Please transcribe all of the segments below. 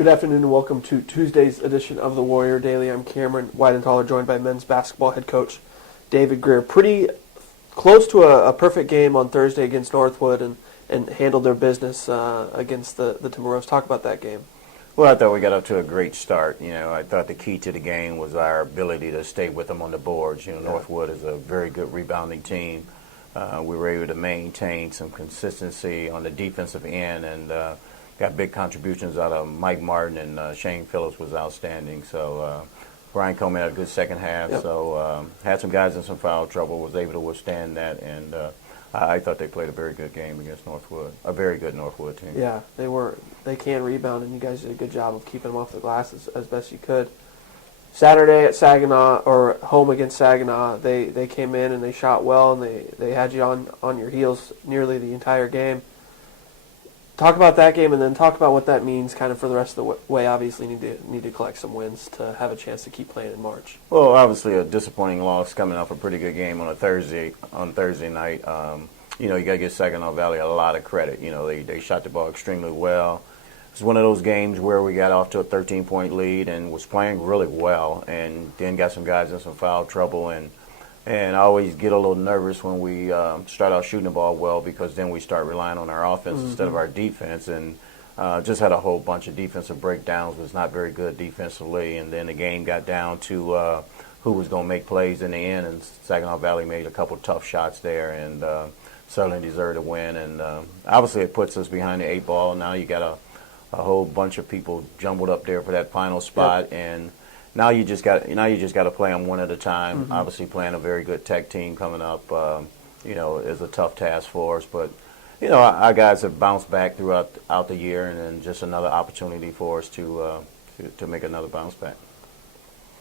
Good afternoon and welcome to Tuesday's edition of the Warrior Daily. I'm Cameron Weidenthal, joined by men's basketball head coach David Greer. Pretty close to a perfect game on Thursday against Northwood and handled their business against the Timberwolves. Talk about that game. Well, I thought we got up to a great start. I thought the key to the game was our ability to stay with them on the boards. Northwood is a very good rebounding team. We were able to maintain some consistency on the defensive end and got big contributions out of Mike Martin, and Shane Phillips was outstanding. So Brian Coleman had a good second half. Yep. So had some guys in some foul trouble, was able to withstand that, and I thought they played a very good game against Northwood, a very good Northwood team. Yeah, they can rebound, and you guys did a good job of keeping them off the glass as best you could. Saturday at Saginaw, or home against Saginaw, they came in and they shot well, and they had you on your heels nearly the entire game. Talk about that game, and then talk about what that means kind of for the rest of the way. Obviously, need to collect some wins to have a chance to keep playing in March. Well, obviously a disappointing loss coming off a pretty good game on Thursday night. You got to give Saginaw Valley a lot of credit. They shot the ball extremely well. It's one of those games where we got off to a 13-point lead and was playing really well, and then got some guys in some foul trouble. And I always get a little nervous when we start out shooting the ball well, because then we start relying on our offense instead of our defense. And just had a whole bunch of defensive breakdowns, was not very good defensively. And then the game got down to who was going to make plays in the end, and Saginaw Valley made a couple tough shots there, and certainly deserved to win. And obviously it puts us behind the 8 ball. Now you got a whole bunch of people jumbled up there for that final spot. Yep. And Now you just got to play them one at a time. Mm-hmm. Obviously, playing a very good Tech team coming up, is a tough task for us. But our guys have bounced back throughout the year, and then just another opportunity for us to make another bounce back.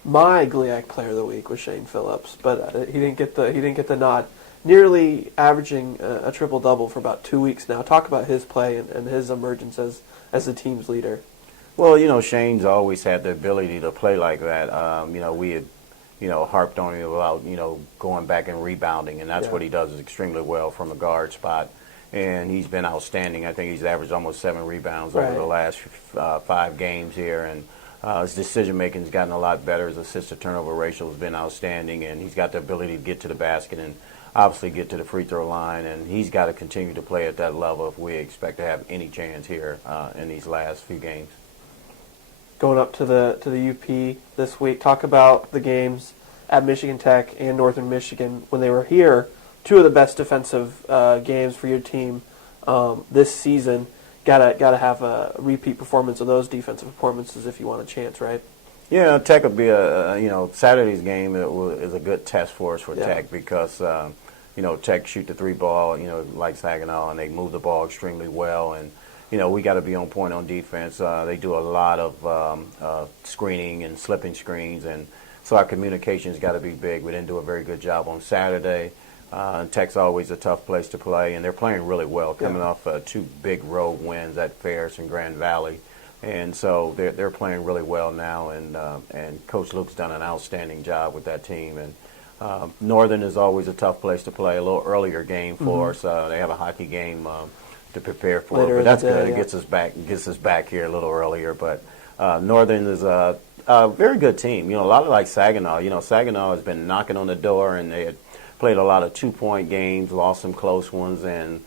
My GLIAC Player of the Week was Shane Phillips, but he didn't get the nod. Nearly averaging a triple double for about 2 weeks now. Talk about his play and his emergence as the team's leader. Well, Shane's always had the ability to play like that. We had, harped on him about, going back and rebounding, and that's what he does extremely well from a guard spot. And he's been outstanding. I think he's averaged almost 7 rebounds over the last 5 games here. And his decision-making has gotten a lot better. His assist-to-turnover ratio has been outstanding, and he's got the ability to get to the basket and obviously get to the free throw line. And he's got to continue to play at that level if we expect to have any chance here in these last few games. Going up to the UP this week, talk about the games at Michigan Tech and Northern Michigan when they were here. 2 of the best defensive games for your team this season. Gotta have a repeat performance of those defensive performances if you want a chance, right? Yeah, Tech will be Saturday's game is a good test for us for Tech, because Tech shoot the 3 ball like Saginaw, and they move the ball extremely well, and we got to be on point on defense. They do a lot of screening and slipping screens, and so our communication's got to be big. We didn't do a very good job on Saturday. Tech's always a tough place to play, and they're playing really well, coming off 2 big road wins at Ferris and Grand Valley, and so they're playing really well now. And Coach Luke's done an outstanding job with that team. And Northern is always a tough place to play. A little earlier game for us. They have a hockey game to prepare for, but that's good. It gets us back here a little earlier. But Northern is a very good team. A lot like Saginaw. Saginaw has been knocking on the door, and they had played a lot of 2-point games, lost some close ones, and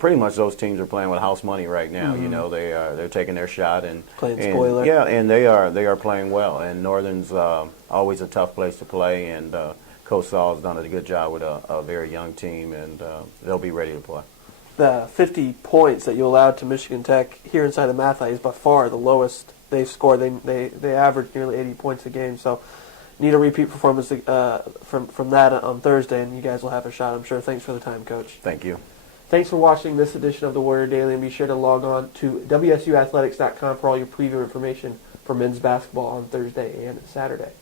pretty much those teams are playing with house money right now. Mm-hmm. They're taking their shot and playing spoiler. Yeah, and they are playing well. And Northern's always a tough place to play, and Coach Saul's done a good job with a very young team, and they'll be ready to play. The 50 points that you allowed to Michigan Tech here inside the Mathai is by far the lowest they've scored. They average nearly 80 points a game, so need a repeat performance from that on Thursday, and you guys will have a shot, I'm sure. Thanks for the time, Coach. Thank you. Thanks for watching this edition of the Warrior Daily, and be sure to log on to WSUathletics.com for all your preview information for men's basketball on Thursday and Saturday.